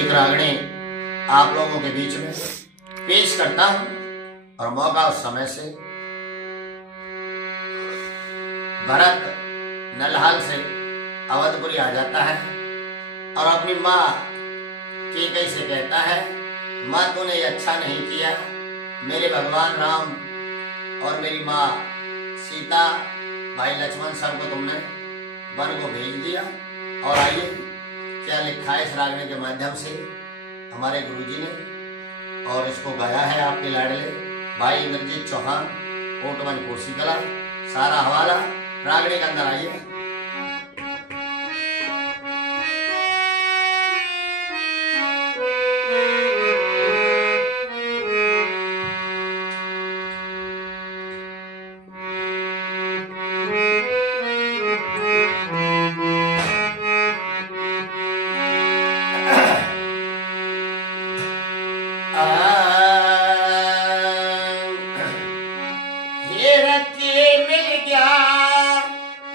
एक रागणी आप लोगों के बीच में पेश करता हूं और मौका उस समय से भरत नलहाल से अवधपुरी आ जाता है और अपनी माँ कैकई से कहता है, माँ तूने ये अच्छा नहीं किया, मेरे भगवान राम और मेरी माँ सीता भाई लक्ष्मण सबको तुमने वन को भेज दिया। और आइए क्या लिखा है इस रागनी के माध्यम से हमारे गुरुजी ने, और इसको गाया है आपके लाडले भाई इंद्रजीत चौहान, कोटवन कोसी कला। सारा हवाला रागनी के अंदर आइए।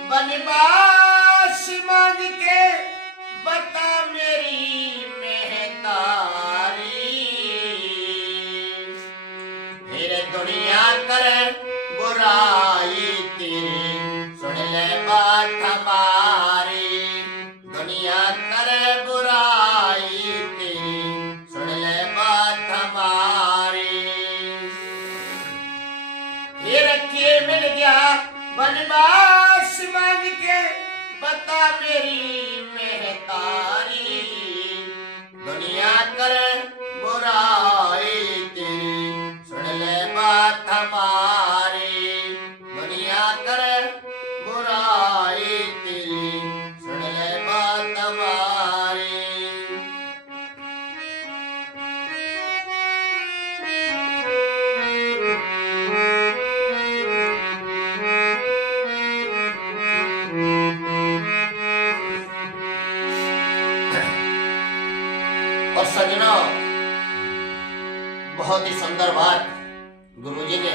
बनवास मांग के बता मेरी महतारी, मेरे दुनिया करे बुराई तेरी, सुन ले बात हमारी। दुनिया करे बुराई तेरी, सुन ले बात हमारी। फिर के मिल गया बनवास मांग के बता मेरी महतारी, दुनिया करे बुराई तेरी, सुन ले बात हमारी। दुनिया करे बुराई तेरी, सुन ले बात हमारी। और सज्जनों, बहुत ही सुंदर बात गुरुजी ने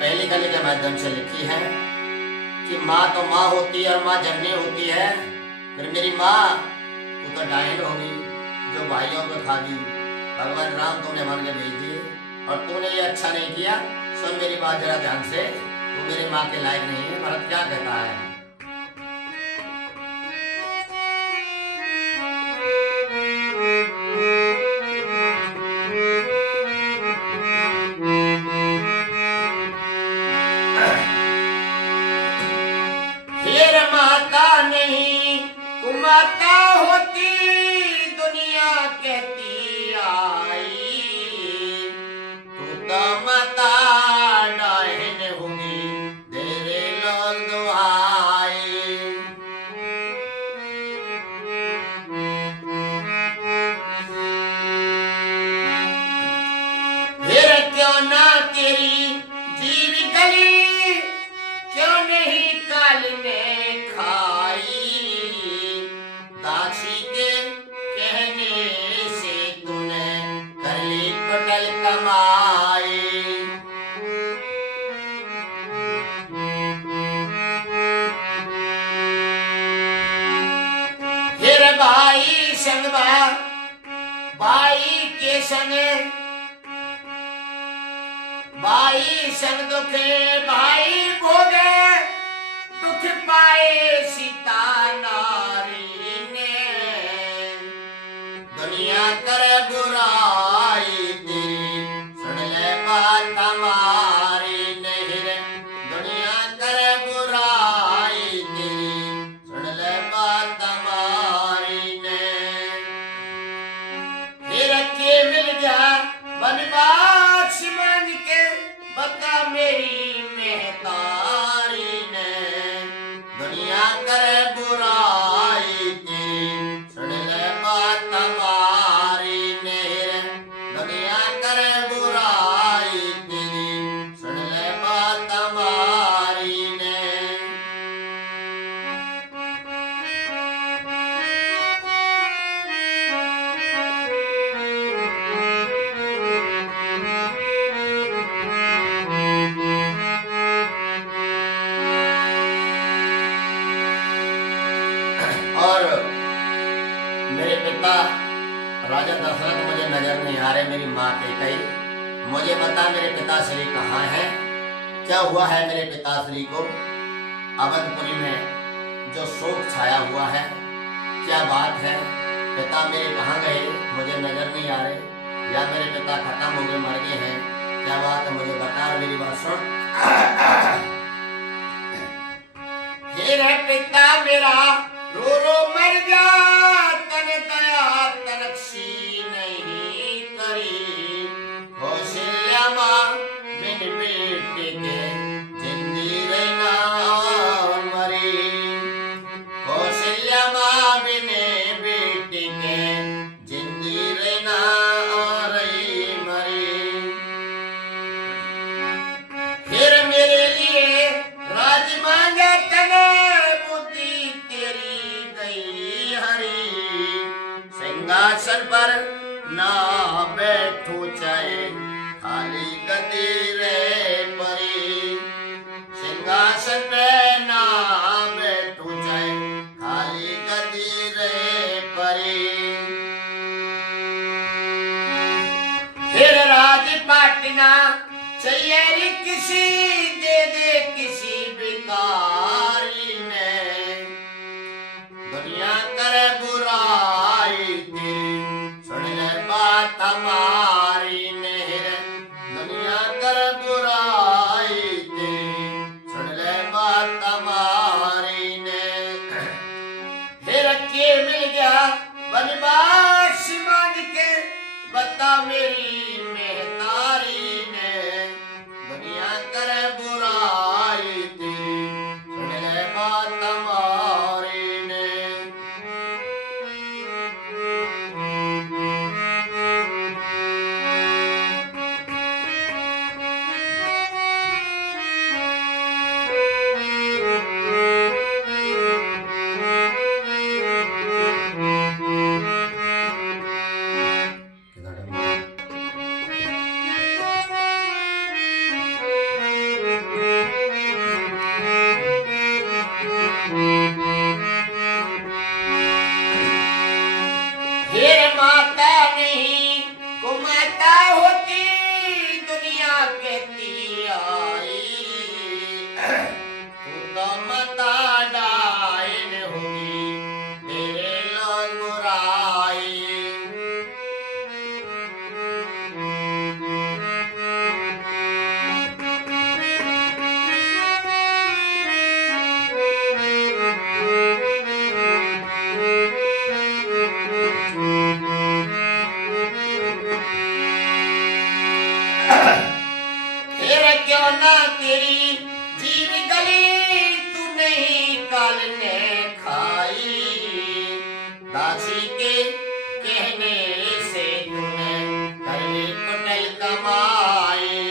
पहली कली के माध्यम से लिखी है कि माँ तो माँ होती है और माँ जननी होती है, फिर मेरी माँ तू तो डायन होगी जो भाइयों को खा गई। भगवान राम तूने वन में भेज दिए और तूने ये अच्छा नहीं किया। सुन मेरी बात जरा ध्यान से, तू मेरी माँ के लायक नहीं है। भरत क्या कहता है, माता नहीं कुमाता होती दुनिया कहती आई, तू तो माता डायन होगी तेरे लोग दुहाई। फिर क्यों ना तेरी जीव गली, क्यों नहीं काल में खाई, दासी के कहने से तूने कर ली कुटल कमाई। फिर भाई संग भाई के संग, भाई संग दुखे भाई भोगे, दुख पाए सीता नारी ने। दुनिया करे बुराई तेरी, सुन ले बात हमारी। नहीं रे दुनिया करे बुराई तेरी, सुन ले बात हमारी ने। फिर के मिल गया बनवास मांग के बता मेरी महतारी ने, दुनिया करे बुराई तेरी, सुन ले बात हमारी। नहीं रे मेरे पिता राजा दशरथ मुझे नजर नहीं आ रहे, मेरी माँ कैकेयी, मुझे बता मेरे पिताश्री कहाँ हैं, क्या हुआ है मेरे पिताश्री को। अवधपुरी में जो शोक छाया हुआ है, क्या बात है, पिता मेरे कहाँ गए, मुझे नजर नहीं आ रहे, या मेरे पिता खत्म हो गए, मर गए हैं, क्या बात है मुझे बता। और मेरी बात सुन। मेरे पिता मेरा रो रो मर जा, तन दया तनक्षी नहीं करी। कौशल्या माँ बिन बेटे के जिंदी रहना मरी। कौशल्या माँ बिन बेटे के जिंदी रहना रही मरी। फिर मेरे लिए राज मांगे तने, बुद्धि तेरी गई हरी। सिंहासन पर ना बैठो चाहे खाली गद्दी रे परी। सिंहासन पे ना बैठो चाहे खाली गद्दी रे परी। फिर राज पाटना चाहिए किसी, दे दे किसी भिखारी ने। दुनिया करे बुराई तेरी, सुन ले बात हमारी ने। दुनिया करे बुराई तेरी, सुन ले बात हमारी ने। फिर के मिल गया बनवास मांग के, बता मेरी महतारी ने। दुनिया करे बुराई तेरी, सुन ले बात हमारी ने। फिर माता नहीं कुमाता होती, दुनिया कहती आई। तू तो माता डायन होगी, तेरे लोग बुराई। फिर क्यों ना तेरी जीव गली, तू नहीं काल ने खाई। दासी के कहने से तूने कर ली कुटिल कमाई।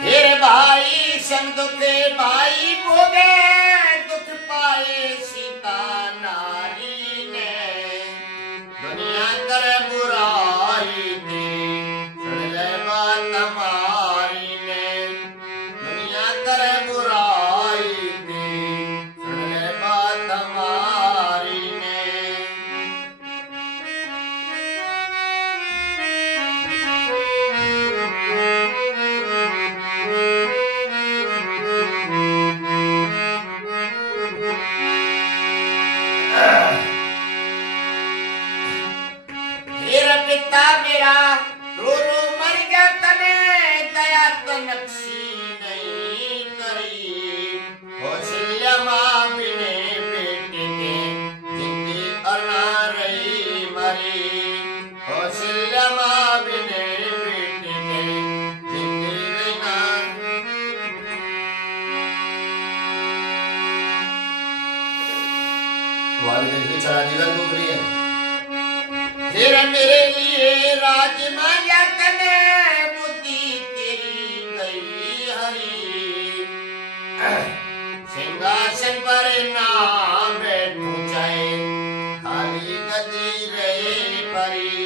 फिर भाई संग दुख भाई भोगे, दुख पाए सीता नारी ने। दुनिया करे बुराई तेरी, सुन ले बात हमारी ने। दुनिया करे बुराई तेरी, सुन ले बात हमारी ने। मेरा पिता मेरा रो रो मर गया, तने दया तनक्षी नहीं करी। कौशल्या माँ बिने बेटे के जिंदगी अना रही मरी। कौशल्या माँ बिने बेटे के जिंदगी रहना। वाली देखिए चला जीवन गुजर रही है। फिर मेरे लिए राज मांगा तने, बुद्धि तेरी गई हरी। सिंहासन पर ना बैठो चाहे खाली गद्दी रहे परी।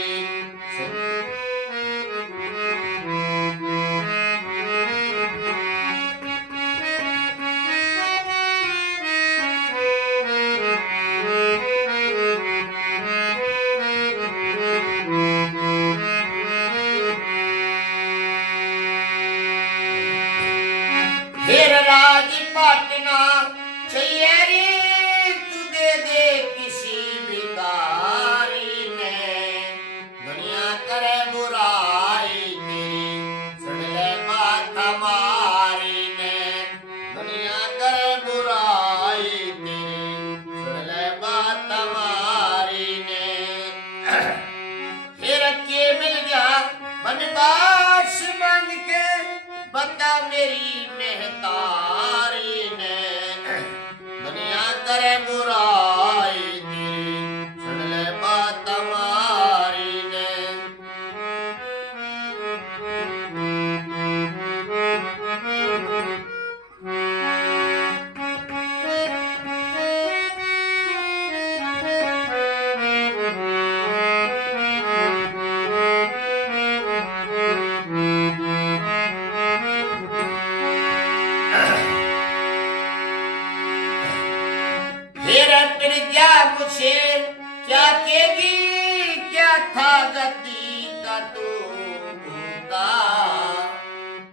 बुराई तेरी सुन ले बात हमारी ने। फिर क्या मुझे क्या कहेगी, क्या था गति का तू का,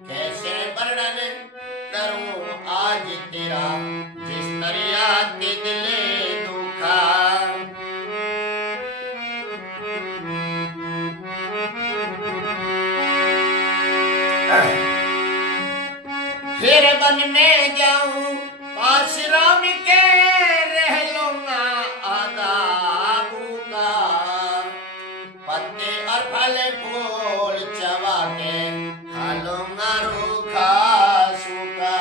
कैसे वर्णन करूं आज तेरा जिस दरिया के दिले दुखा। फिर वन में जाऊं पास राम के, रह लूंगा आदाबू का, पत्ते और फल फूल चबा के खा लूंगा रूखा सूखा।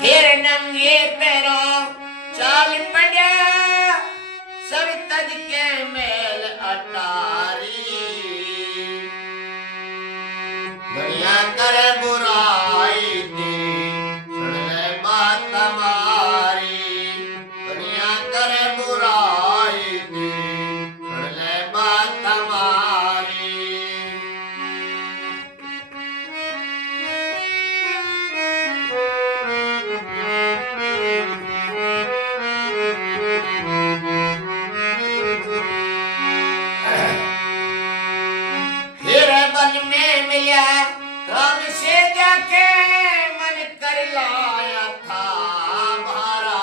फिर नंगे पैरों चाल पड़ा, सर तज के मेल अटारी, दुनिया करे बुराई तेरी सुन ले बात हमारी, दुनिया करे बुराई तेरी सुन ले बात हमारी। फिर वन में मिला राम से जाके, मन कर लाया था भारा,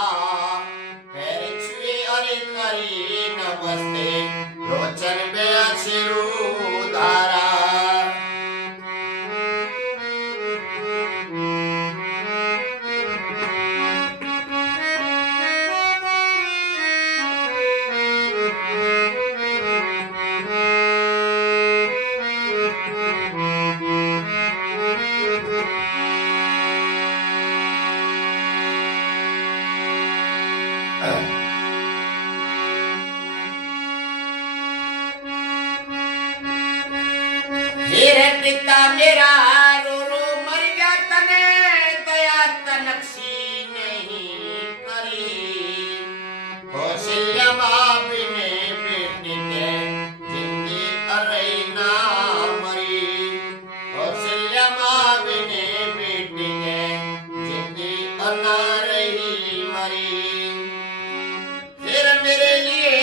पैर छुए और करी नमस्ते लोचन में अश्रु धारा। मेरे पिता मेरा रो रो मर गया तने, दया तनक्सी नहीं करी, कौशल्या माँ बिने बेटी के जिंदगी अरई ना मरी, कौशल्या माँ बिने बेटी के जिंदगी अनारही मरी। फिर मेरे लिए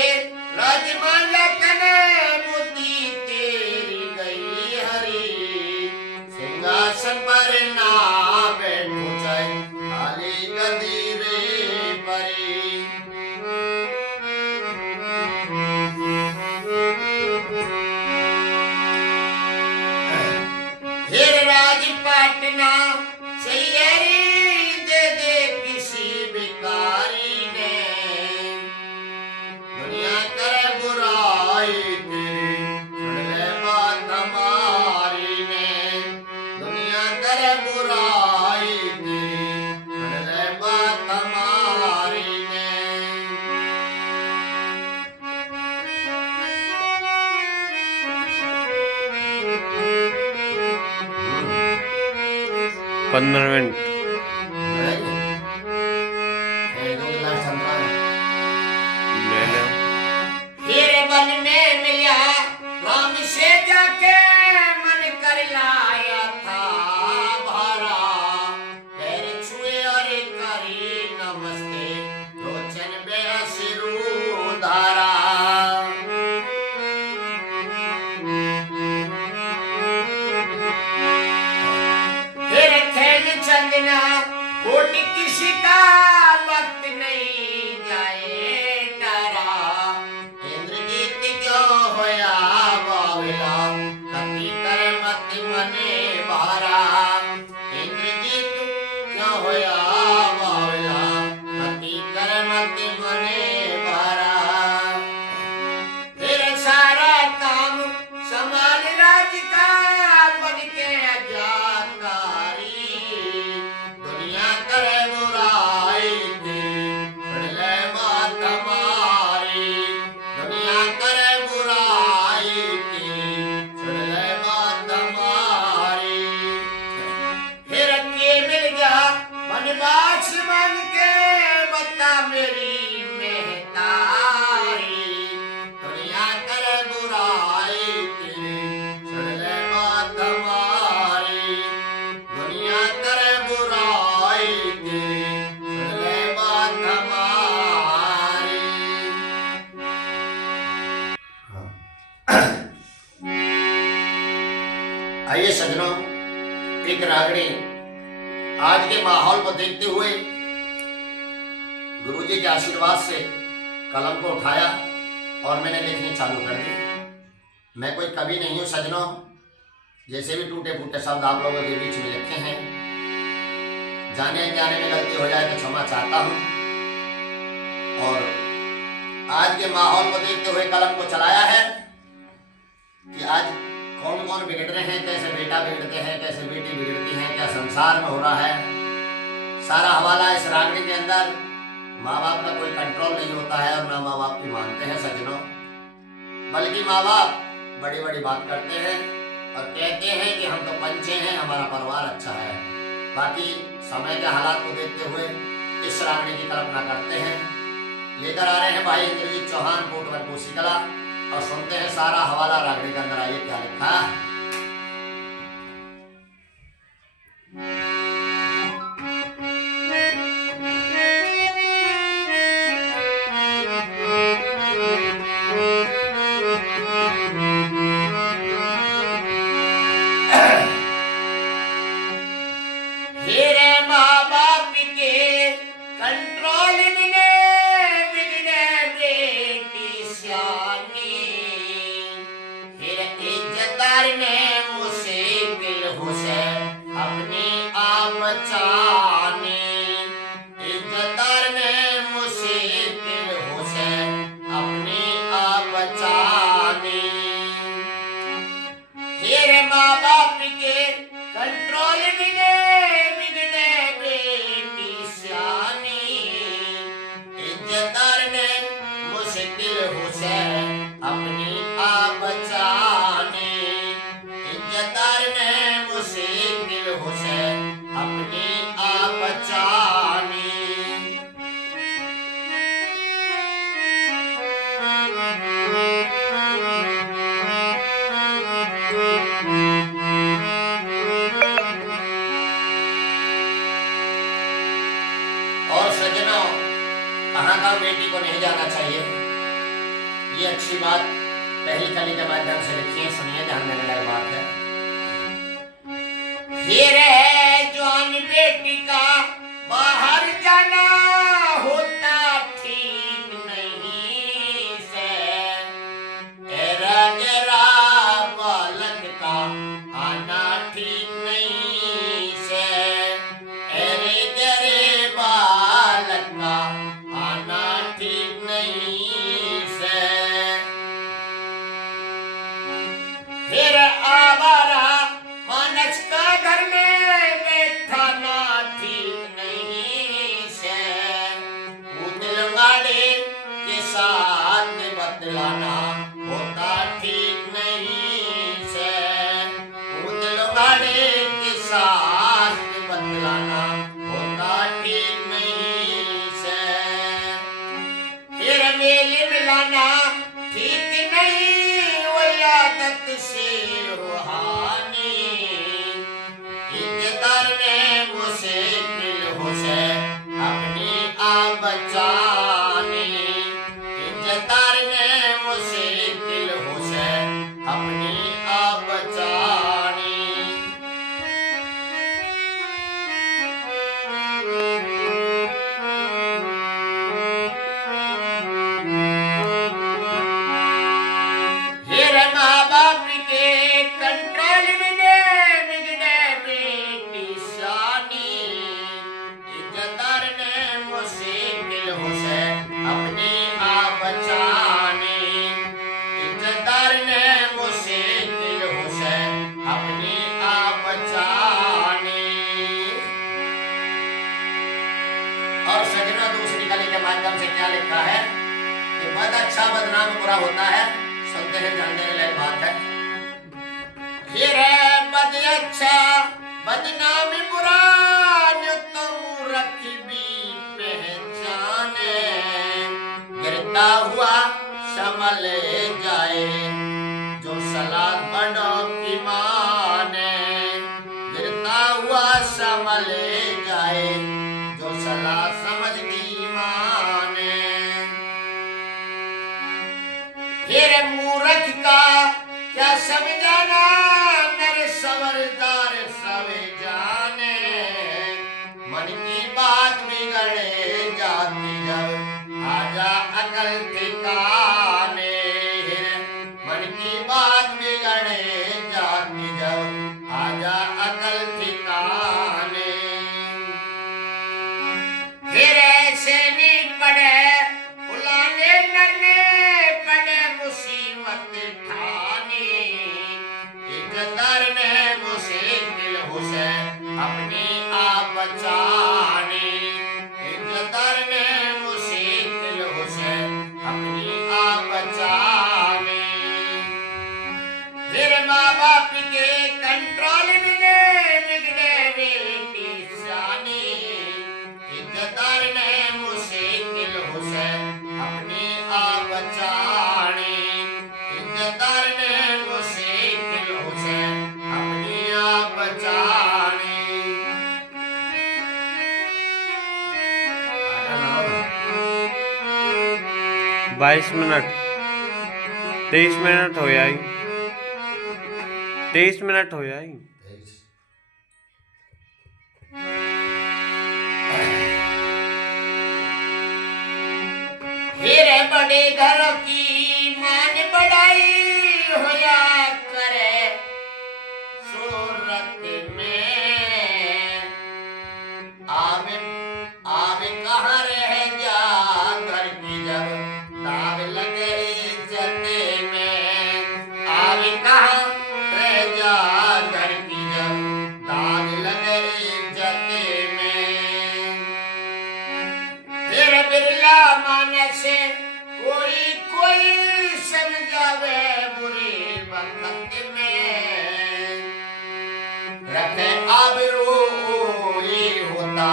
राजमाला तने बुद्धि तेरी गई हरी, सिंहासन पर ना बैठू जाए खाली गदी रे परी। फिर राजपाटना सैयरी दे दे किसी भिखारी ने, दुनिया करे बुराई तेरी सुन ले बात हमारी ने, दुनिया करे बुराई तेरी सुन ले बात हमारी ने। 15 मिनट ले लो। फिर वन में मिला राम से जाके, मन कर लाया था भारा, पैर छुए और करी नमस्ते लोचन में अश्रु धारा। फिर खेल चंद आइए सज्जनों, एक रागड़ी आज के माहौल को देखते हुए गुरुजी के आशीर्वाद से कलम को उठाया और मैंने लिखनी चालू कर दी। मैं कोई कवि नहीं हूं सज्जनों, जैसे भी टूटे फूटे शब्द आप लोगों के बीच में लिखे हैं, जाने अनजाने में गलती हो जाए तो क्षमा चाहता हूं। और आज के माहौल को देखते हुए कलम को चलाया है कि आज कौन कौन बिगड़ रहे हैं, कैसे बेटा बिगड़ते हैं, कैसे बेटी बिगड़ती है, क्या संसार में हो रहा है। सारा हवाला इस रागड़ी के अंदर। माँ बाप का कोई कंट्रोल नहीं होता है और ना माँ बाप की मानते हैं सज्जनों, बल्कि माँ बाप बड़ी बड़ी बात करते हैं और कहते हैं कि हम तो पंचे हैं, हमारा परिवार अच्छा है। बाकी समय के हालात को देखते हुए इस रागड़ी की कल्पना करते हैं। लेकर आ रहे हैं भाई इंद्रजीत चौहान, कोटवर कोसी कला, और सुनते हैं सारा हवाला रागड़ी के अंदर। आइए क्या लिखा। मेरे माँ बाप के कंट्रोल बिने बिगड़े बेटी सियानी, फिर इज्जतदार ने मुश्किल हुसे अपनी आप बचानी। इज्जतदार ने मुश्किल हुसे अपनी आप बचानी। फिर माँ बाप के कंट्रोल बिने बिगड़े बेटी सियानी, इज्जतदार ने मुश्किल हुसे अपनी आप बचानी। इज्जतदार ने मुश्किल हुसे अपनी आप बचानी। और सज्जनों, कहाँ बेटी को नहीं जाना चाहिए, ये अच्छी बात पहली कली के माध्यम से लिखी है। सुनिए, ध्यान देने लायक बात है। हीरे जवान बेटी का बाहर जाना होता ठीक नहीं से, एरा गरा बालक का आना ठीक नहीं से, एरे गरे बालक का आना ठीक नहीं से। फिर आवारा मानस का घर में बैठा ना ठीक नहीं से, उदलगाड़े के साथ बतलाना होता ठीक नहीं से, उदलगाड़े के साथ बतलाना होता ठीक नहीं से। फिर मेल मिलाना ठीक नहीं, वही आदत से रूहानी। इज्जतदार ने मुश्किल हुसे अपनी आप बचानी। इज्जतदार ने मुश्किल हुसे अपनी आप बचानी। फिर माँ बाप के कंट्रोल बिने बिगड़े बेटी सियानी, इज्जतदार ने मुश्किल हुसे अपनी आप बचानी। इज्जतदार ने मुश्किल हुसे अपनी आप बचानी। और सज्जनों, दूसरी कली के माध्यम से क्या लिखा है कि बद अच्छा बदनाम बुरा होता है। सुनते हैं, ध्यान देने लायक बात है। फिर बद अच्छा बदनाम बुरा जो तुम रखबी पहचाने, गिरता हुआ संभल जाए जो सलाह बड़ों की माने। गिरता हुआ संभल जाए जो सलाह समझ की माने। फिर मूर्ख का क्या समझाना, नर सब समझदार सवे जाने, मन की बात बिगड़े जाती जब आजा अकल ठिकाने। मन की बात बिगड़े जाती जब आजा अकल ठिकाने। फिर ऐसे नहीं पड़े बुलाने नरने पड़े मुसीबत ठानी। इज्जतदार ने मुश्किल हुसे अपनी आप बचानी। इज्जतदार ने मुश्किल हुसे अपनी आप बचानी। फिर माँ बाप के कंट्रोल में बिगड़े बेटी सियानी। इज्जतदार ने मुश्किल हुसे अपनी आप बचानी। इज्जतदार ने मुश्किल हुसे अपनी आप बचानी। 22 मिनट 23 मिनट हो आई 23 मिनट हो आई। फिर बड़े घर की मान बढ़ाई होया करे सूरत में। आवे आवे कहाँ रह जा घर की जब दाग लगे इज्जत में। आवे कहाँ रह जा घर की जब दाग लगे इज्जत में। फिर बिरला मानस कोई कोई समझावे बुरी वक्त में। रखे आबरू ये होता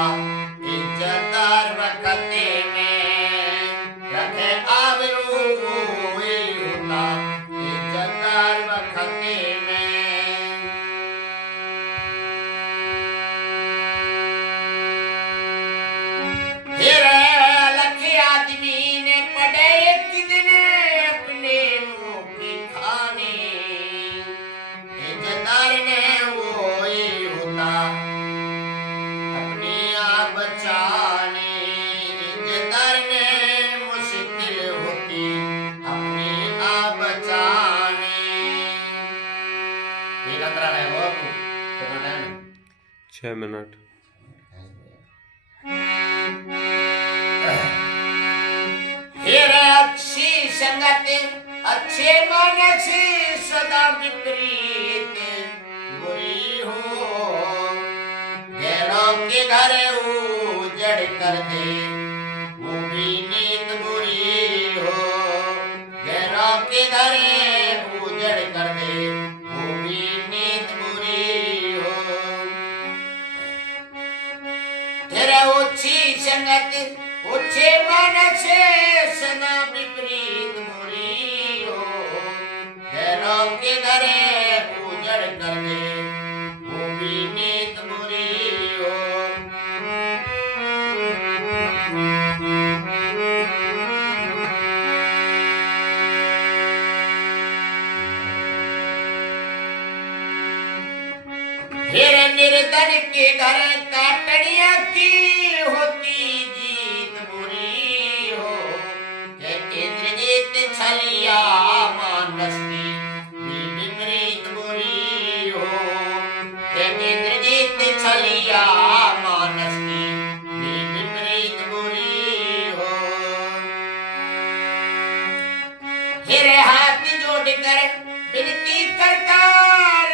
इज्जतदार वक्त में। रखे आबरू ये होता इज्जतदार वक्त में। फिर अलग आदमी ने पड़े एक दिन अपने मुंह की खानी। इज्जतदार ने वो ही होता अपनी आप बचानी। इज्जतदार ने मुश्किल होती अपनी आप बचानी। ये अंतरा है वो कितना टाइम है? 6 मिनट। फिर अच्छी संगत अच्छे मानस सदा विपरीत बुरी हो। गैरों के घर उजड़ कर दे वो भी नीत बुरी हो। गैरों के घर उजड़ कर दे वो भी नीत बुरी हो। फिर ऊंची संगत ऊंचे मानस सदा विपरीत बुरी हो। गैरों के घर उजड़ कर दे वो भी नीत बुरी हो। फिर निर्धन के घर काटड़िया की होती जीत बुरी हो। इंद्रजीत छलिया मानस की भी विपरीत बुरी हो। इंद्रजीत छलिया मानस की भी विपरीत बुरी हो। फिर हाथ जोड़कर विनती करता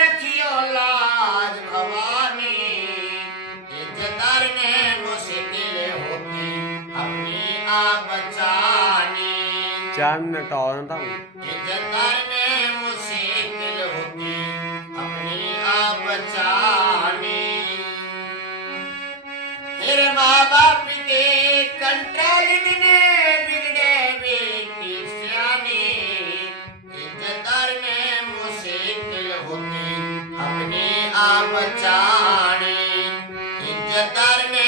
रखियो लाज भवानी। इज्जतदार ने मुश्किल होती अपनी आप बचानी। 4 मिनट और था। इज्जतदार ने मुश्किल होती अपनी आप बचानी। फिर माँ बाप के कंट्रोल में बिगड़े बेटी सियानी। इज्जतदार ने मुश्किल होती अपनी आप बचानी। इज्जतदार ने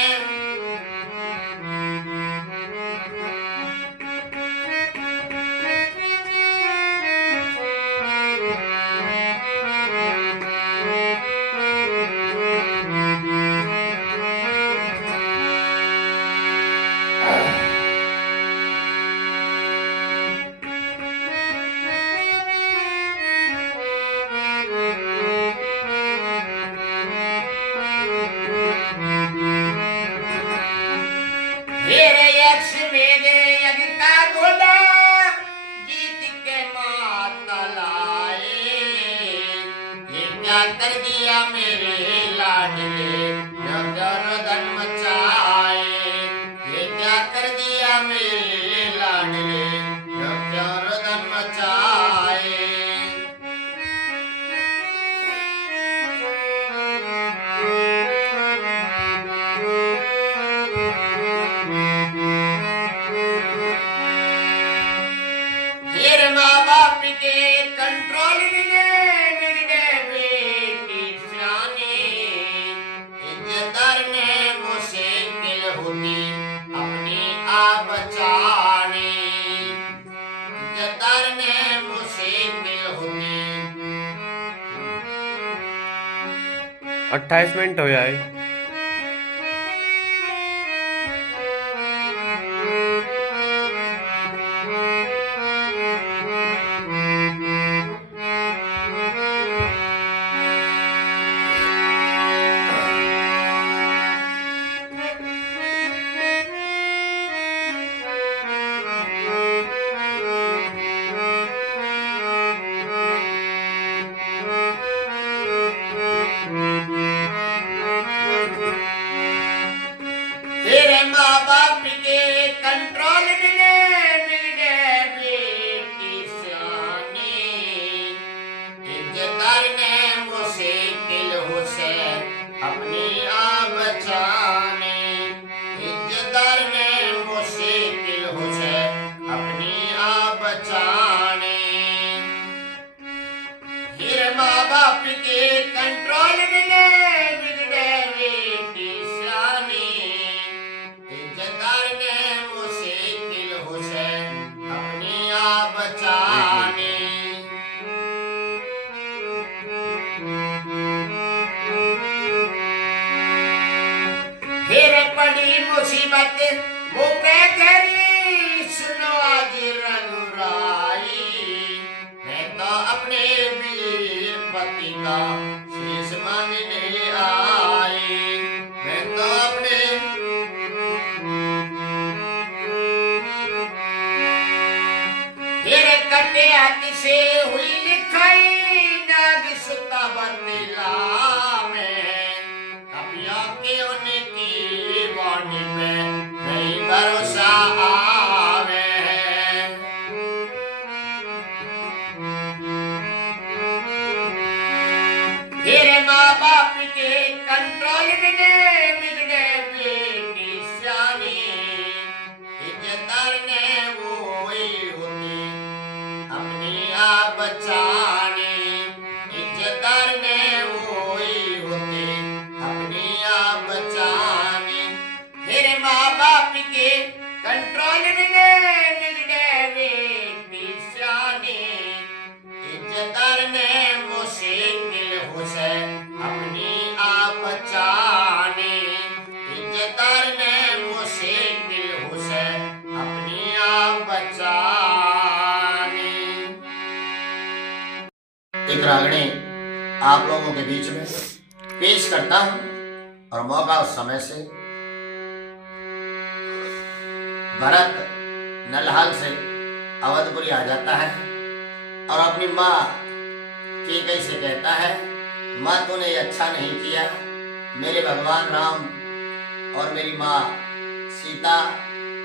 क्या कर दिया मेरे लाडले, यो क्या रोदन मचाए। ये क्या कर दिया मेरे लाडले, यो क्या रोदन मचाए। फिर माँ बाप के कंट्रोल में मिल गए बेटी सियानी। इज्जतदार ने मुश्किल होती अपनी आप बचानी। इज्जतदार ने मुश्किल होती। 28 मिनट हो जाए। फिर माँ बाप के कंट्रोल में मिल गए बेटी सियानी। इज्जतदार ने मुश्किल हो से अपनी आप बचानी। इज्जतदार ने मुश्किल हो से अपनी आप बचानी। फिर माँ बाप के कंट्रोल में मिल गए बेटी सियानी। इज्जतदार ने मुश्किल हो से अपनी आप बचानी। फिर पड़ी मुसीबत मुँह पे धरी, सुनो आज रघुराई। मैं तो अपने वीर पति का शीश मांगने आई। मैं तो अपने फिर कटे हाथ से हुई लिखाई, नाग सुता बतला में। कपियों के उनकी वाणी पे नहीं भरोसा आवे। फिर माँ बाप के कंट्रोल में मिल गए बेटी सियानी। इज्जतदार ने वो ही होती अपनी आप बचानी। इज्जतदार ने वो ही होती अपनी आप बचानी। फिर माँ बाप के कंट्रोल में मिल गए बेटी सियानी। इज्जतदार ने मुश्किल हो से अपनी आप बचानी। इज्जतदार ने मुश्किल हो से अपनी आप बचानी। एक रागनी आप लोगों के बीच में पेश करता हूं और मौका उस समय से भरत नलहाल से अवधपुरी आ जाता है और अपनी माँ कैकई से कहता है, माँ तूने ये अच्छा नहीं किया। मेरे भगवान राम और मेरी माँ सीता,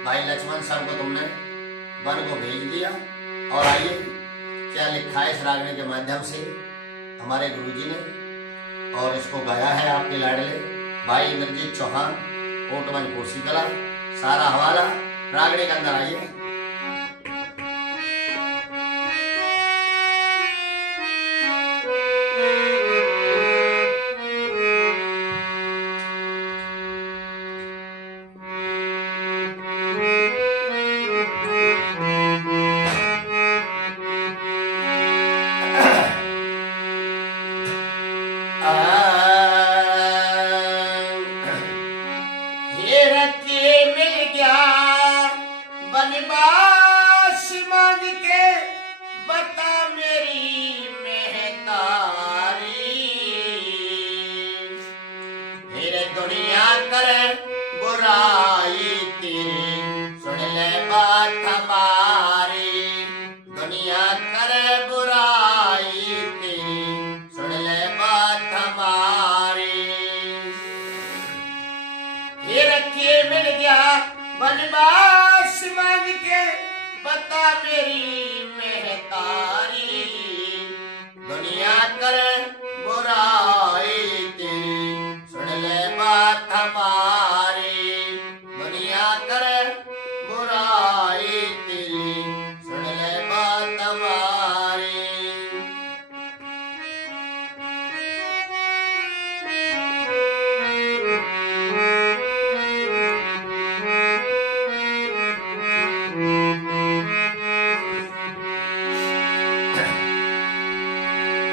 भाई लक्ष्मण सबको तुमने वन को भेज दिया। और आइए क्या लिखा है इस रागनी के माध्यम से हमारे गुरुजी ने, और इसको गाया है आपके लाडले भाई इंद्रजीत चौहान, कोटवन कोसी कला। सारा हवाला रागनी के अंदर आइए। ये रत्ती मिल गया बनवा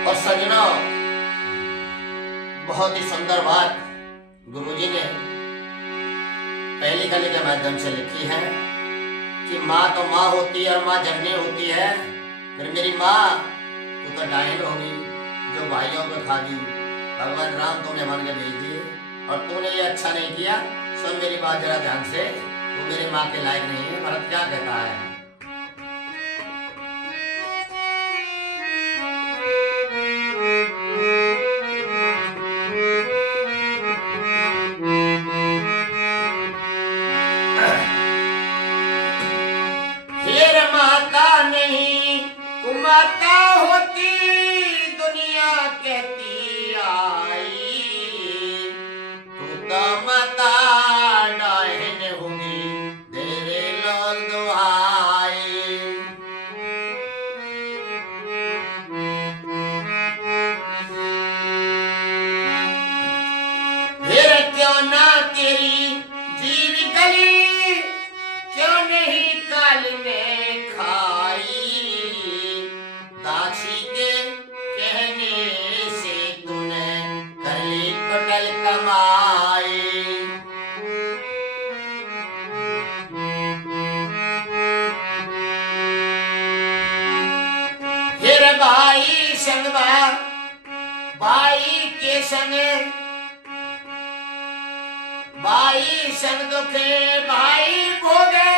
और सजनों, बहुत ही सुंदर बात गुरुजी ने पहली कली के माध्यम से लिखी है कि माँ तो माँ होती है, माँ जननी होती है, फिर मेरी माँ तू तो डायन होगी जो भाइयों को खा दी। भगवान राम तूने मन के भेज दिए और तूने ये अच्छा नहीं किया। सुन मेरी बात जरा ध्यान से, तू मेरी माँ के लायक नहीं है। भरत क्या कहता है? फिर माता नहीं कुमाता होती, दुनिया कहती आई, तू तो माता डायन होगी, तेरे लोल दुहाई। फिर क्यों ना तेरी जीव गली, क्यों नहीं काल में खाई, दासी के कहने से तूने कर ली कुटल कमाई। फिर भाई संग भाई के संग, भाई संग दुखे भाई भोगे,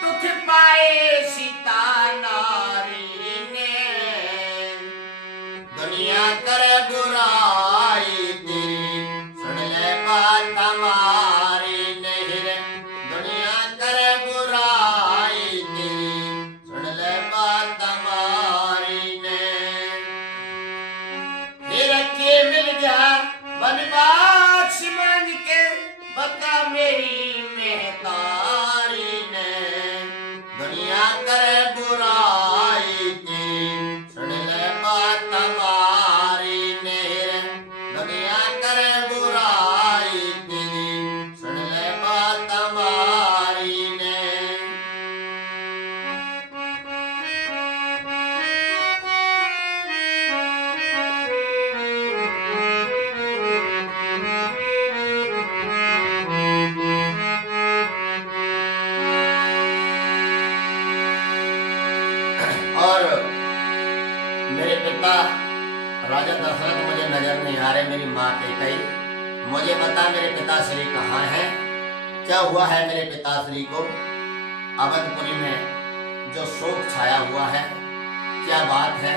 दुख पाए सीता नारी ने, दुनिया करे बुराई तेरी, सुन ले बात हमारी नहीं रे, दुनिया करे बुराई तेरी, सुन ले बात हमारी ने। फिर के मिल गया बनवास मांग के, बता मेरी महतारी ने, दुनिया करे बुराई की, सुन ले बात हमारी ने, दुनिया करे बुराई की, सुन ले बात हमारी ने। और मेरे पिता राजा दशरथ मुझे नजर नहीं आ रहे, मेरी माँ के कई मुझे बता मेरे पिताश्री कहाँ है? क्या हुआ है मेरे पिताश्री को? अवधपुरी में जो शोक छाया हुआ है, क्या बात है?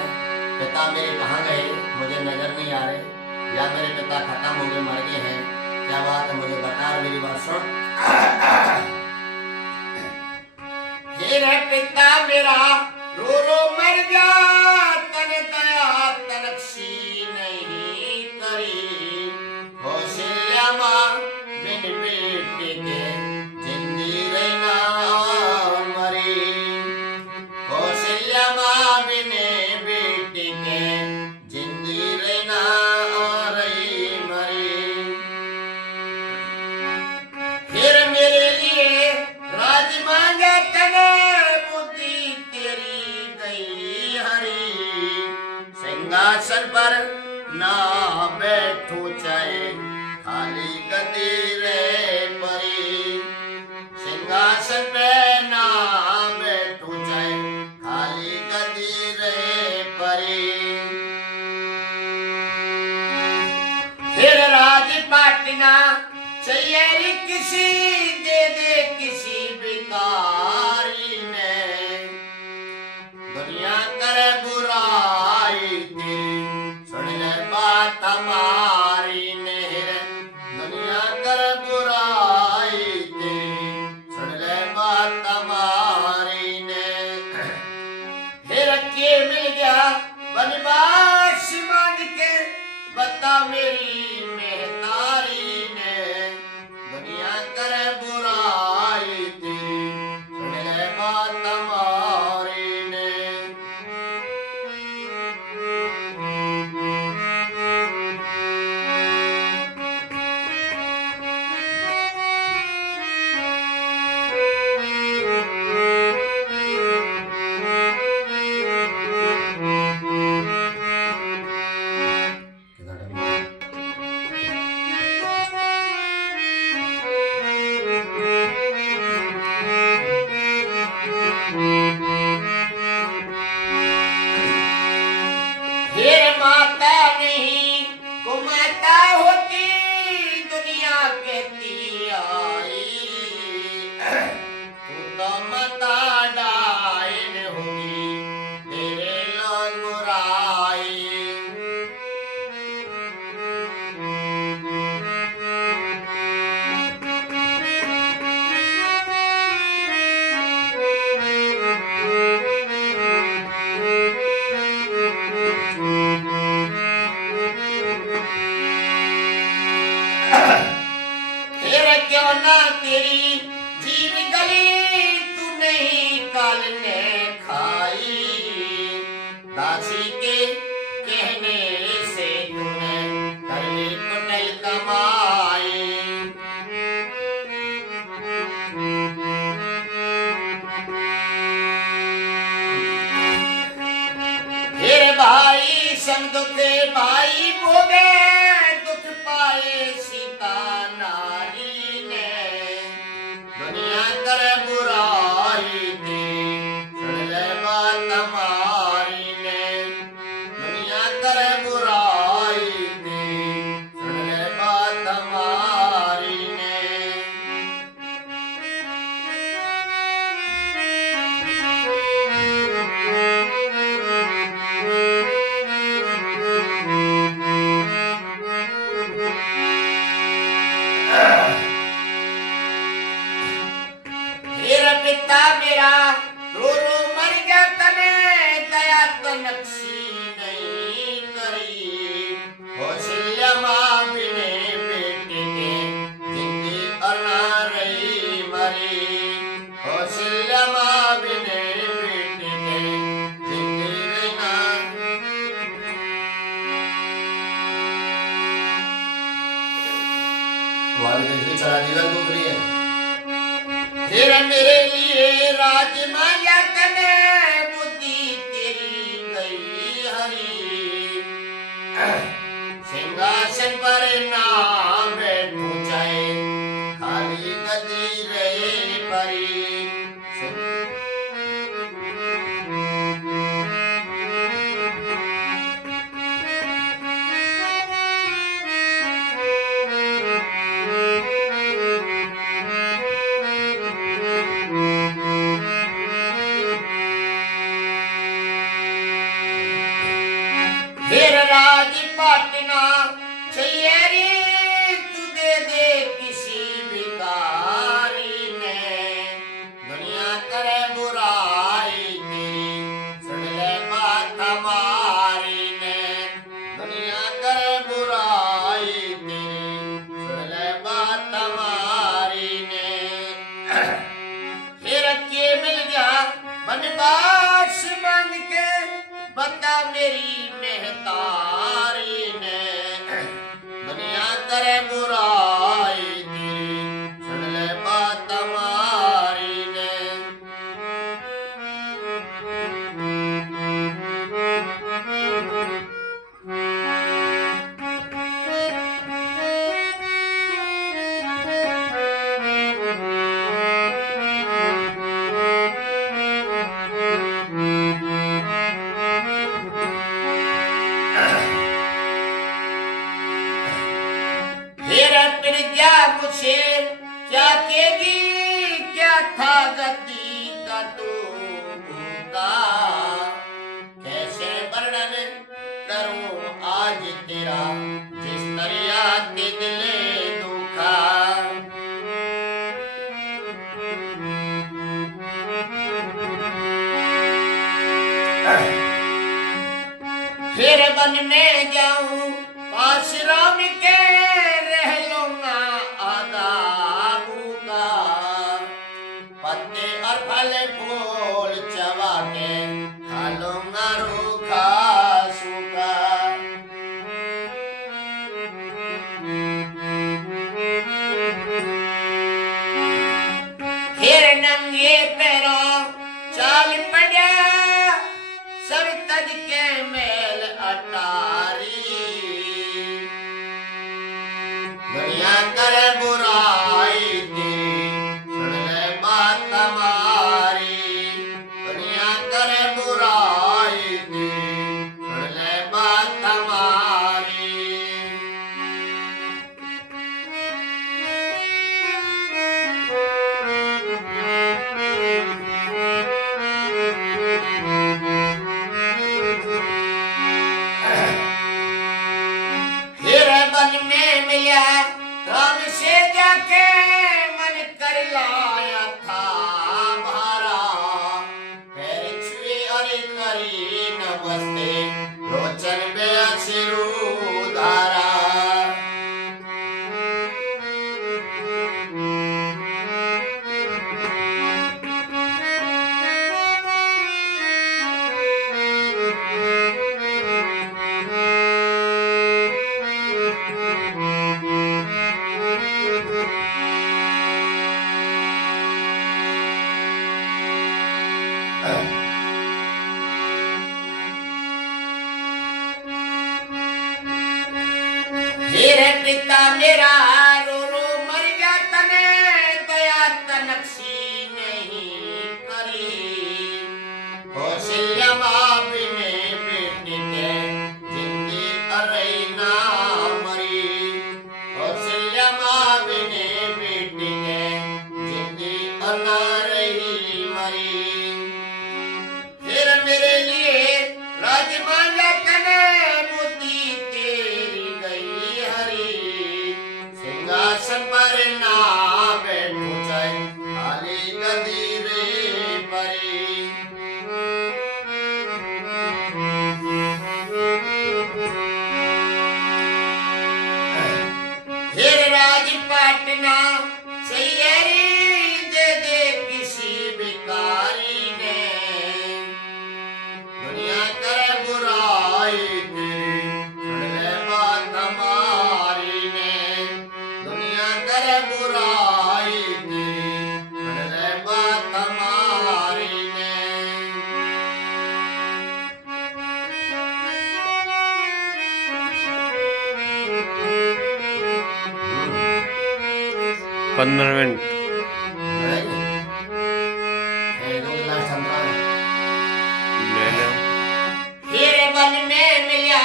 पिता मेरे कहाँ गए? मुझे नजर नहीं आ रहे, या मेरे पिता खत्म हो गए, मर गए हैं? क्या बात है मुझे बता, मेरी बात सुन। फिर पिता मेरा रो रो मर गया, तन दया तनक्षी नहीं करी, कौशल्या माँ बिन बेटे के जिंदी रहना मरी, कौशल्या माँ बिन बेटे के जिंदी रहना रही मरी। फिर मेरे लिए राज मांगे तने, बुद्धि तेरी गई हरी, सिंहासन पर ना बैठू चाहे खाली गद्दी रे परी, सिंहासन पे ना बैठू चाहे खाली गद्दी रे परी। फिर राज पाटना चाहिए रे किसी, दे दे किसी भिखारी ने, दुनिया करे बुराई तेरी, सुन ले बात हमारी ने, दुनिया करे बुराई तेरी, सुन ले बात हमारी ने। फिर के मिल गया बनवास मांग के, बता मेरी महतारी ने, दुनिया करे बुराई तेरी, सुन ले बात हमारी ने। तेरी जीव गली तू नहीं काल ने खाई, दासी के कहने से तूने कर ली कुटिल कमाई। फिर भाई संग दुख भाई भोगे, दुख पाए सीता नारी ने, दुनिया कर बुराई दी सुन ले बात हमारी ने, दुनिया कर बुराई दी सुन ले बात हमारी ने। मेरा पिता मेरा रो रो मर गया, तने दया तो नक्शी नहीं करी, कौशल्या माँ बिने बेटे के जिंदगी और ना रही मरी, कौशल्या माँ बिने बेटे के जिंदगी ना। तुम्हारी देखी चला जीवन दूसरी है। फिर मेरे लिए राजमाया कने बुद्धि तेरी गई हरी, सिंहासन पर ना बैठू चाहे खाली गदी रहे परी। फिर राज पाटना चाहिए रे तू दे दे किसी भिखारी ने, दुनिया करे बुराई तेरी सुन ले बात हमारी ने, दुनिया करे बुराई तेरी सुन ले बात हमारी ने। फिर के मिल जा बनवास मांग के बता मेरी मेहतारी ने, दुनिया करे बुराई तेरी सुन ले बात हमारी ने। फिर प्रज्ञा मुझे क्या कहेगी, क्या था गति का तू का, कैसे वर्णन करूं आज तेरा जिस दरिया के दिले दुखा। फिर वन में जाऊं पास राम के, रह लूंगा आदाबू का, पत्ते और फल फूल चबा के खा लूंगा रूखा सूखा। फिर नंगे पैरों चाल पड़ा सर तज के मेल अटारी, दुनिया करे बुराई तेरी सुन ले बात हमारी, दुनिया करे बुराई तेरी सुन ले बात हमारी। फिर वन में मिला राम से जाके मन कर लाया था भारा, पैर छुए अरे करी नमस्ते लोचन में अश्रु धारा। मेरे पिता मेरा रो रो मर गया तने दया तनक्सी नहीं करी कौशल्या माँ बिने बेटी के जिंदगी अरे ना मरी कौशल्या माँ बिने बेटी के जिंदगी अना रही मरी फिर मेरे लिए राजमाला तने बुद्धि तेरी गई हरी सिंहासन पर ना बैठू चाहे खाली गदी रे परी फिर राजपाटना सैयरी दे दे किसी भिखारी ने दुनिया करे बुराई तेरी सुन ले बात हमारी ने दुनिया करे बुराई तेरी सुन ले बात हमारी ने 15 मिनट ले लो। फिर वन में मिला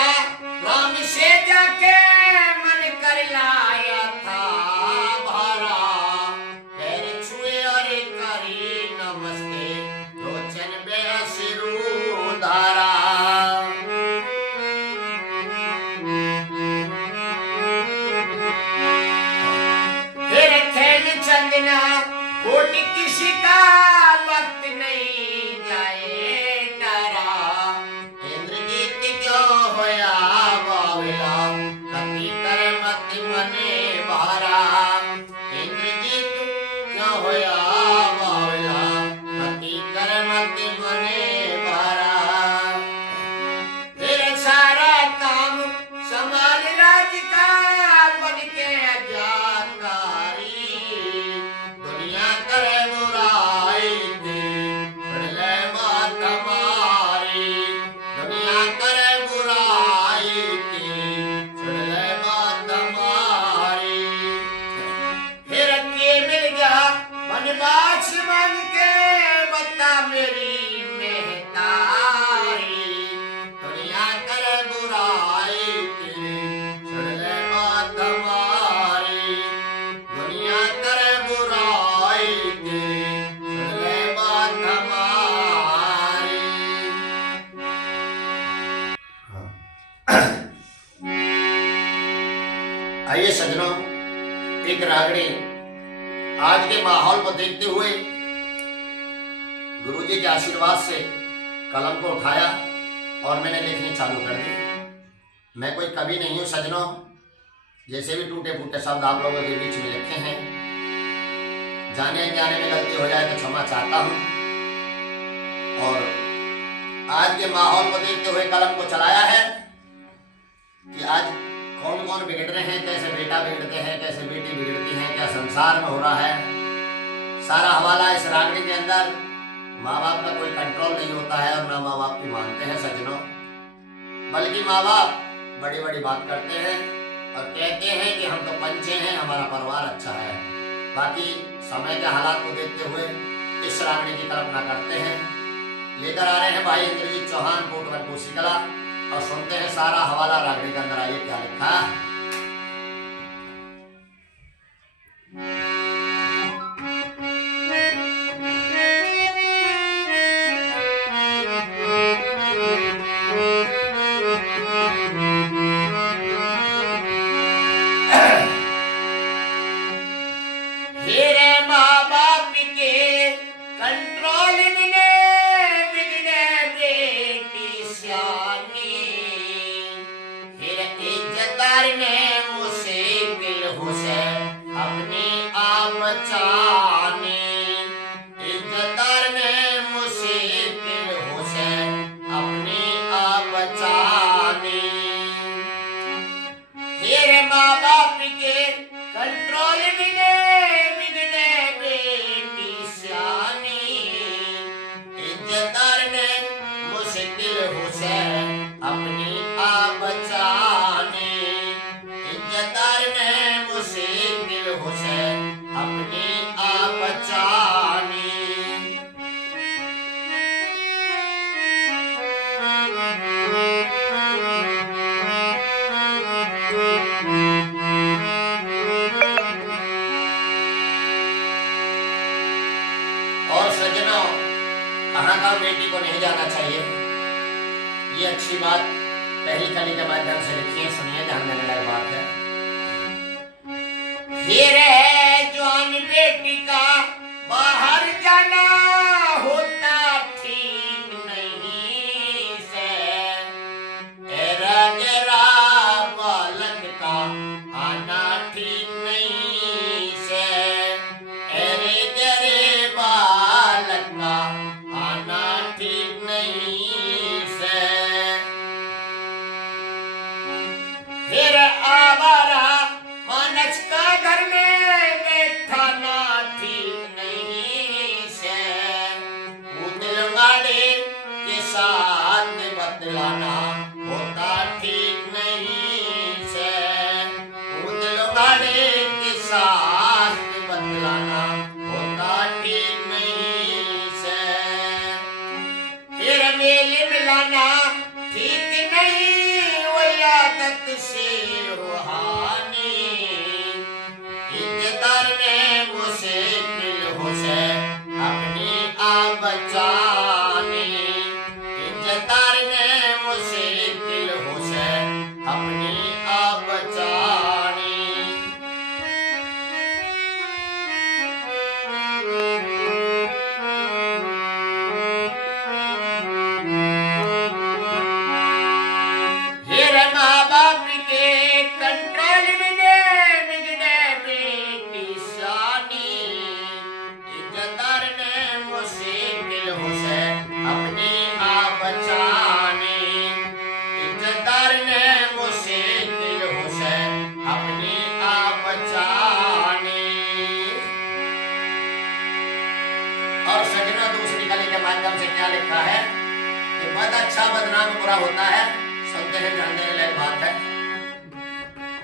राम से जाके मन कर लाया था भारा पैर छुए और करी नमस्ते लोचन बेसिरू धारा फिर खेल चंदना कोटि किसी का वक्त नहीं जाए डरा इंद्रजीत क्यों होया बावला कति कर मत मने भारा इंद्रजीत क्यों होया बावला कति कर मत मने भारा फिर सारा काम समाज राज का बन के आजाकारी दुनिया करे बुराई तेरी सुन ले बात हमारी दुनिया करे बुराई तेरी सुन ले बात हमारी फिर के मिल गया वनवास मांग के बता मेरी मेहतारी दुनिया करे बुराई तेरी सुन ले बात हमारी दुनिया करे बुराई तेरी सुन ले बात हमारी आइए सज्जनों, एक रागड़ी आज के माहौल को देखते हुए गुरुजी के आशीर्वाद से कलम को उठाया और मैंने लिखनी चालू कर दी। मैं कोई कवि नहीं हूँ सज्जनों, जैसे भी टूटे फूटे शब्द आप लोगों के बीच में लिखे हैं, जाने अनजाने में गलती हो जाए तो क्षमा चाहता हूँ। और आज के माहौल को देखते हुए कलम को चलाया है कि आज कौन कौन बिगड़ रहे हैं, कैसे बेटा बिगड़ते हैं, कैसे बेटी बिगड़ती है, क्या संसार में हो रहा है। सारा हवाला इस रागड़ी के अंदर। माँ बाप का कोई कंट्रोल नहीं होता है और ना माँ बाप की मानते हैं सज्जनों, बल्कि माँ बाप बड़ी बड़ी बात करते हैं और कहते हैं कि हम तो पंचे हैं, हमारा परिवार अच्छा है। बाकी समय के हालात को देखते हुए इस रागड़ी की कल्पना करते हैं। लेकर आ रहे हैं भाई इंद्रजीत चौहान, कोटवर कोसीकला, और सुनते हैं सारा हवाला रागड़ी के अंदर। आइए क्या लिखा है। मेरे माँ बाप के कंट्रोल में बिगड़े बेटी सियानी फिर इज्जतदार ने मुश्किल हुसे अपनी आप बचानी इज्जतदार ने मुश्किल हुसे अपनी आप बचानी फिर माँ बाप के कंट्रोल में बिगड़े बेटी सियानी इज्जतदार ने मुश्किल हुसे अपनी आप बचानी पहली कली के माध्यम से लिखिए, सुनिए, ध्यान देने लायक बात है। फिर है जवान बेटी का बाहर जाना होता ठीक नहीं से, एरा गरा बालक का आना ठीक नहीं से, एरे गरे बालक का आना ठीक नहीं से। फिर आवारा मानस का घर में बैठा ना ठीक नहीं से, उदलवाड़े के साथ बतलाना होता ठीक नहीं से, उदलवाड़े के साथ बतलाना होता ठीक नहीं से। फिर मेल मिलाना ठीक नहीं, वो आदत से हो हानि, इज्जतदार ने मुश्किल हो से अपनी आप बचानी, इज्जतदार ने मुश्किल हो से अपनी आप बचानी। फिर माँ बाप के कंट्रोल में बिगड़े बेटी शानी, इज्जतदार ने मुश्किल हो से अपनी आप बचानी, इज्जतदार ने मुश्किल हो से अपनी आप बचानी। और सजना दूसरी कली के माध्यम से क्या लिखा है कि बद अच्छा बदनाम बुरा होता है। सुनते हैं, ध्यान देने लायक बात है।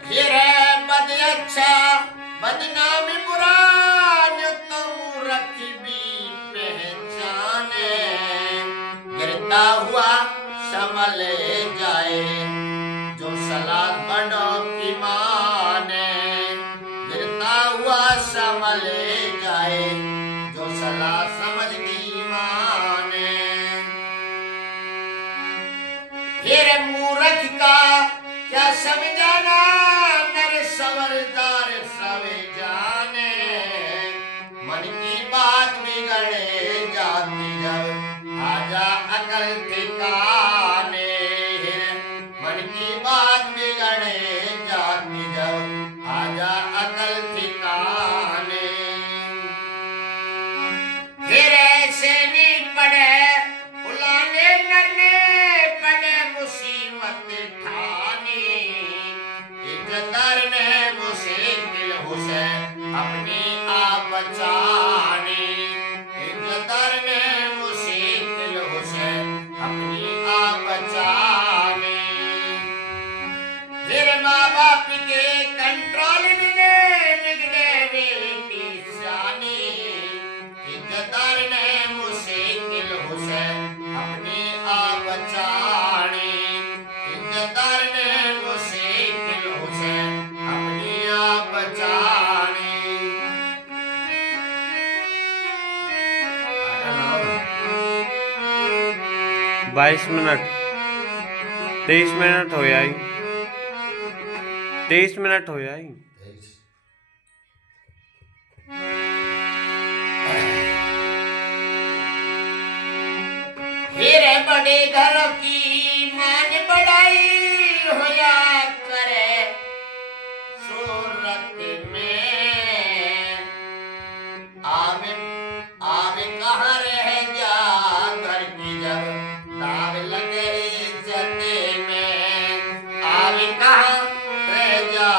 फिर है बद अच्छा बदनाम बुरा, जो तुम रखबी पहचाने, गिरता हुआ संभल जाए जो सलाह बड़ों की माने, गिरता हुआ संभल जाए जो सलाह समझ की माने। फिर मूर्ख का क्या समझाना, नर समझदार सब जाने, मन की बात बिगड़े जाती जब आजा अकल ठिकाने, मन की बात बिगड़े जाती जब आजा अकल ठिकाने। फिर ऐसे नहीं पड़े बुलाने नरने पड़े मुसीबत ठानी, इज्जतदार ने मुश्किल हो से अपनी आप बचानी, इज्जतदार ने मुश्किल हो से अपनी आप बचानी। फिर माँ बाप के कंट्रोल में बिगड़े बेटी शानी, इज्जतदार ने मुश्किल हो से अपनी आप बचानी, इज्जतदार ने मुश्किल हो से अपनी आप बचानी। 22 मिनट 23 मिनट हो जाई, 23 मिनट हो जाई। फिर बड़े घर की मान बढ़ाई होया करे सूरत में, आवे आवे कहाँ रह जा घर की जब दाग लगे इज्जत में, आवे कहाँ रह जा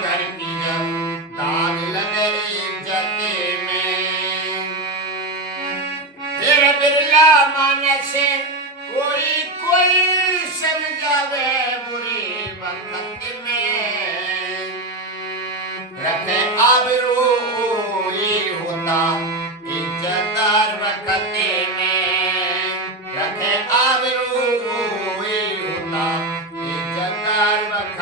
घर की जब दाग लगे इज्जत में। फिर बिरला मानस कोई कोई समझावे बुरी वक्त में, रखे आबरू ये होता इज्जतदार वक्त में, रखे आबरू ये होता इज्जतदार वक्त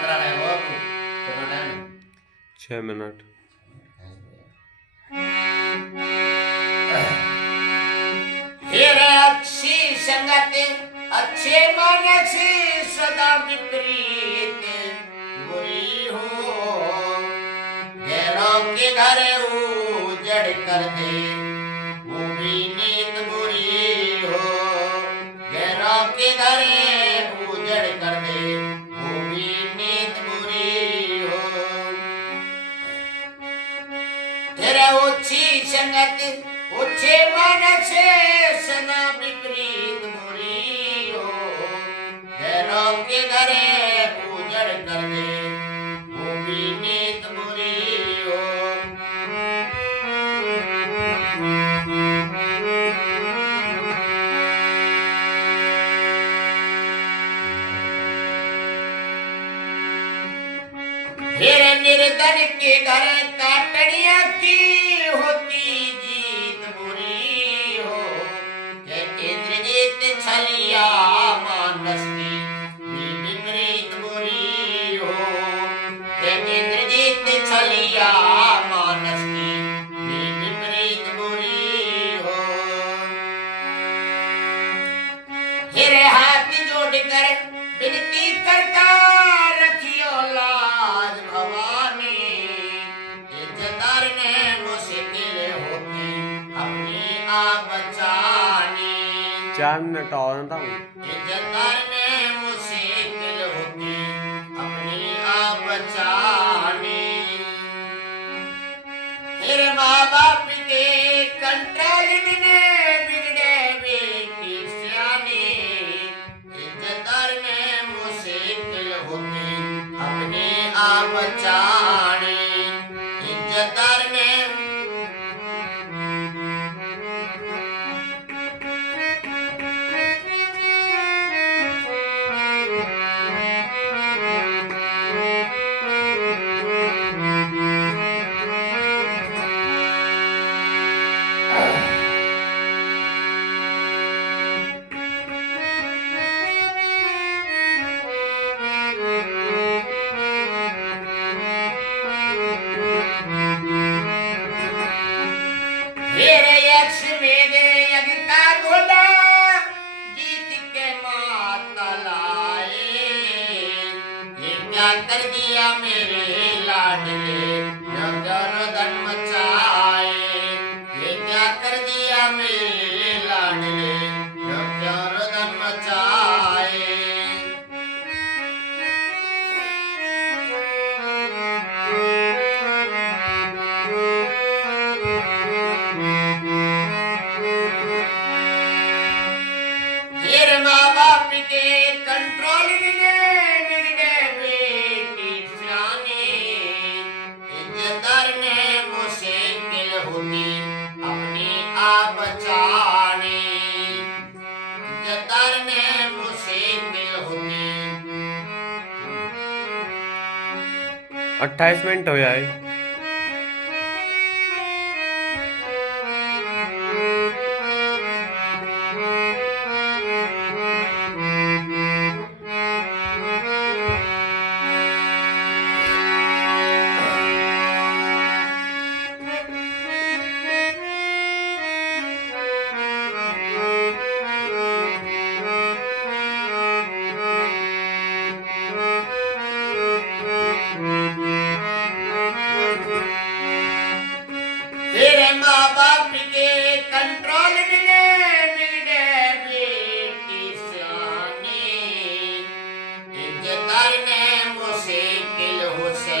अंतरा है वो कितना टाइम 6 मिनट। फिर अच्छी संगत अच्छे मन से सदा विपरीत बुरी हो, गैरों के घर उजड़ कर दे वो भी नीत बुरी हो, गैरों के घर उजड़ कर दे वो भी नीत बुरी हो। तेरा ऊंची संगत ऊंचे मन से सना विपरीत बुरी हो, गैरों के घर उजड़ कर दे वो भी नीत बुरी हो। फिर निर्धन के घर काटड़िया की होती जीत बुरी हो, के इंद्रजीत छलिया मानस की भी विपरीत बुरी हो, के इंद्रजीत छलिया मानस की भी विपरीत बुरी हो। फिर हाथ जोड़कर विनती करता रखियो लाज भवानी, इज्जतदार ने मुश्किल होती अपनी आप बचानी, 4 मिनट और था। इज्जतदार ने मुश्किल होती अपनी आप बचानी। फिर माँ बाप के कंट्रोल में बिगड़े बेटी सियानी, इज्जतदार ने मुश्किल होती अपने आप बचानी, इज्जतदार ने मेरे यक्ष मेरे यज्ञ का घोड़ा जीत के माता लाए, ये क्या कर दिया मेरे लाडले गर्दन मचाए, ये क्या कर दिया मेरे लाडले गर्दन मचाए। फिर माँ बाप के कंट्रोल में बिगड़े बेटी सियानी, इज्जतदार ने मुश्किल होती अपनी आप बचानी, इज्जतदार ने मुश्किल होती। 28 मिनट हो जाए। तेरे माँ बाप के कंट्रोल में बिगड़े बेटी सियानी, इज्जतदार ने मुश्किल हो से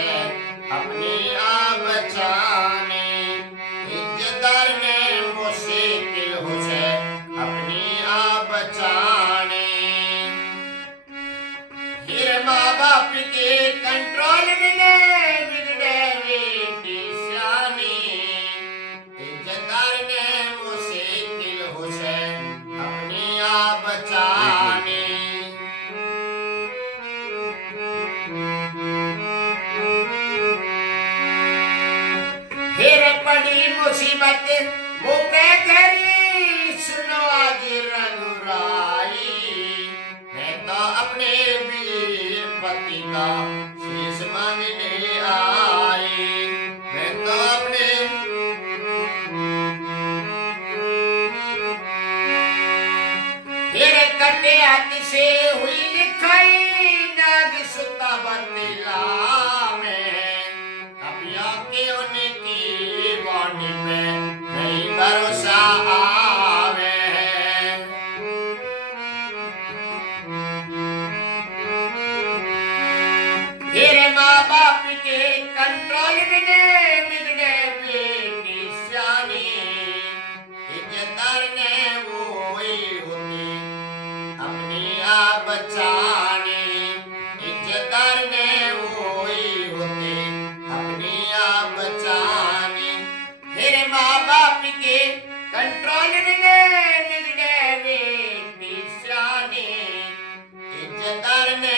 अपनी आप बचानी, इज्जतदार ने मुश्किल हो से अपनी आप बचानी। फिर माँ बाप के कंट्रोल में बिगड़े बेटी सियानी, इज्जतदार ने मुश्किल हो से अपनी आप बचानी। फिर पड़ी मुसीबत वो पे घरी सुनो आज रघुराई, मैं तो अपने वीर पति का शीश मांगने आई। मैं तो अपने फिर कटे हाथ से हुई लिखाई नाग सुता बंदिला में। कपिया के उनकी वाणी पे नहीं भरोसा आवे। फिर माँ बाप के कंट्रोल में बिगड़े बेटी सियानी। इज्जतदार ने वो ही होती अपनी आप बचानी। इज्जतदार ने वो ही होती अपनी आप बचानी। फिर माँ बाप के कंट्रोल में बिगड़े बेटी सियानी। इज्जतदार ने